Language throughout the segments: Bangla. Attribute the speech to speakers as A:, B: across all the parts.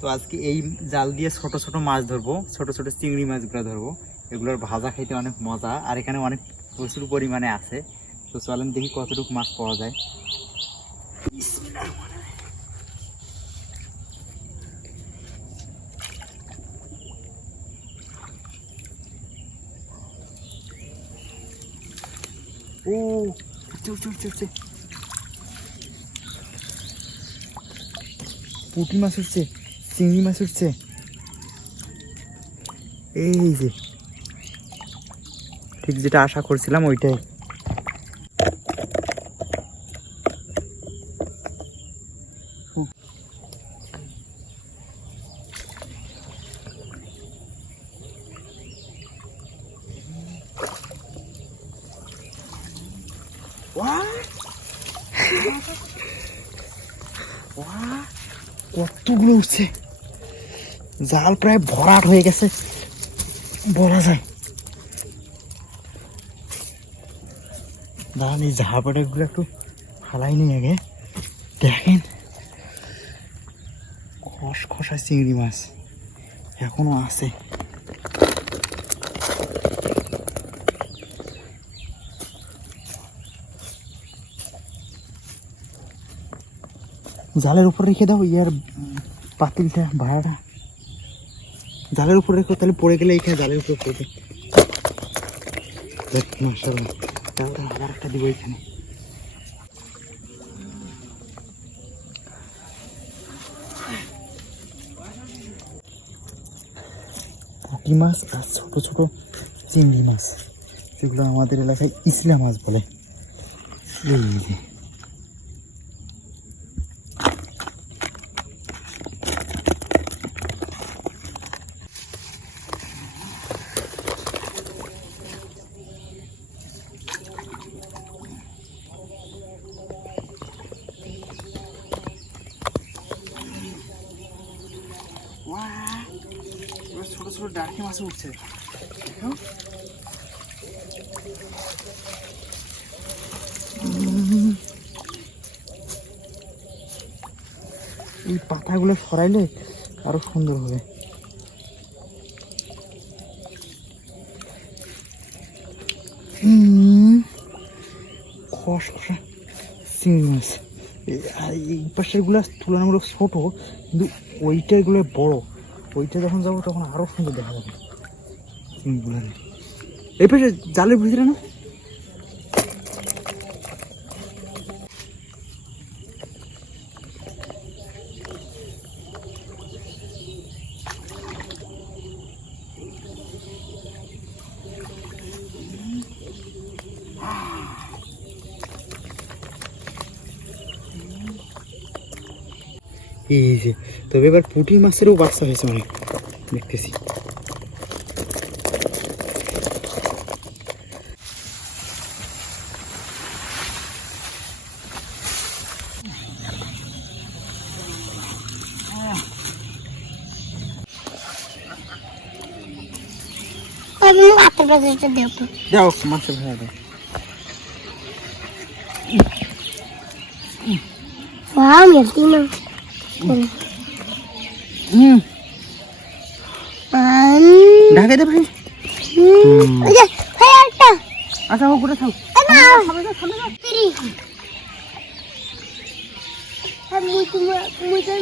A: তো আজকে এই জাল দিয়ে ছোট ছোট মাছ ধরবো, ছোট ছোট চিংড়ি মাছগুলো ধরবো। এগুলোর ভাজা খাইতে অনেক মজা, আর এখানে অনেক প্রচুর পরিমাণে আছে। তো চলেন দেখি কতটুকু মাছ পাওয়া যায়। ও, উঠছে পুঁটি মাছ উঠছে। চিংড়ি মাছ উঠছে। এই যে। ঠিক যেটা আশা করছিলাম ওইটাই। কতগুলো উঠছে? জাল প্রায় ভরাট হয়ে গেছে। বলা যায় দাঁড়ান এই ঝাপাটাগুলো একটু ফালাই নি আগে। দেখেন। খস খসা চিংড়ি মাছ। এখনও আছে। জালের উপর রেখে দাও, ইয়ার পাতিলটা, ভাড়াটা। জালের উপর রেখো তাহলে পড়ে গেলে এখানে জালের উপর পড়বে। দেখ, আবার একটা দিব এখানে। পুঁটি মাছ আর ছোট ছোট চিংড়ি মাছ যেগুলো আমাদের এলাকায় ইসলা মাছ বলে। এই ছোট ডার্কি মাছ উঠছে। এই পাতাগুলো সরাইলে আরও সুন্দর হবে। খসখসা চিংড়ি মাছ। এই- এই গুলো তুলনামূলক ছোট, কিন্তু ওইটা এগুলো বড়। ওইটা যখন যাব তখন আরও সুন্দর দেখা যাবে এই পাশে জালের ভিতরে না? এই যে তবে এবার পুঁটি মাছেরও বাচ্চা হয়েছে অনেক দেখতেছি
B: আমি হাতে বাজারটা দেবো
A: যাও মাছের ভাড়া দাও
B: ওয়াও মেলতি না
A: হুম। ঢাকা
B: যে ভাই
A: আচ্ছা ও করে থাক?
B: না তিরি আমি তুমি মুঝে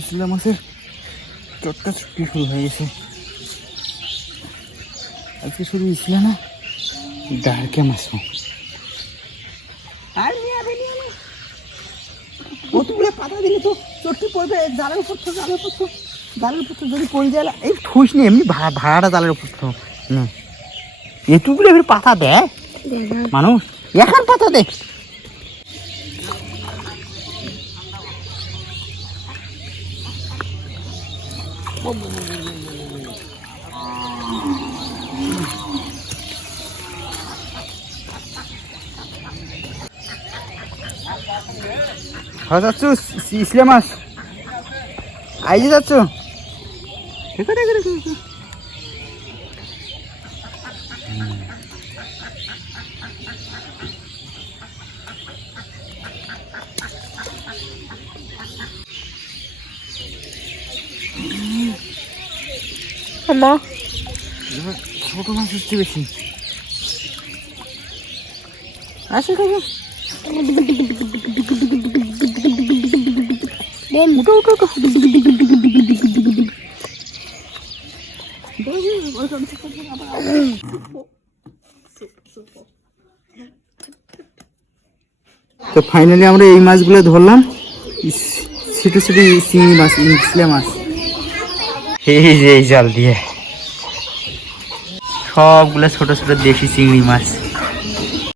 A: ইসলাম মাছের চটকা চুটকি শুরু হয়ে গেছে। আজকে শুধু ইসলাম না ডার্কে মাছও আর নিয়ে আবে নিয়ে কতগুলো পাতা দিলে তো চটকি পড়বে জালের উপর তো জালের উপর জালের উপর তো যদি পড়ে যায় এই ঠুস নি এমনি ভা- ভাড়াটা জালের উপর তো, না। এটুকুলো এবার পাতা দেয় মানুষ এখন পাতা দে। হ্যাঁ যাচ্ছ ইসলে মাছ আইজে যাচ্ছ। দেখো দেখো দেখো দেখো।
B: আমা
A: এবার ছোট মাছ হচ্ছে বেশি আসো দেখো
B: দেন উঠো উঠো উঠো
A: তো ফাইনালি আমরা এই মাছগুলো ধরলাম। ছোট ছোট চিংড়ি মাছ ইসলে মাছ। এই যে এই জাল দিয়ে। সবগুলো ছোট ছোট দেশি চিংড়ি মাছ।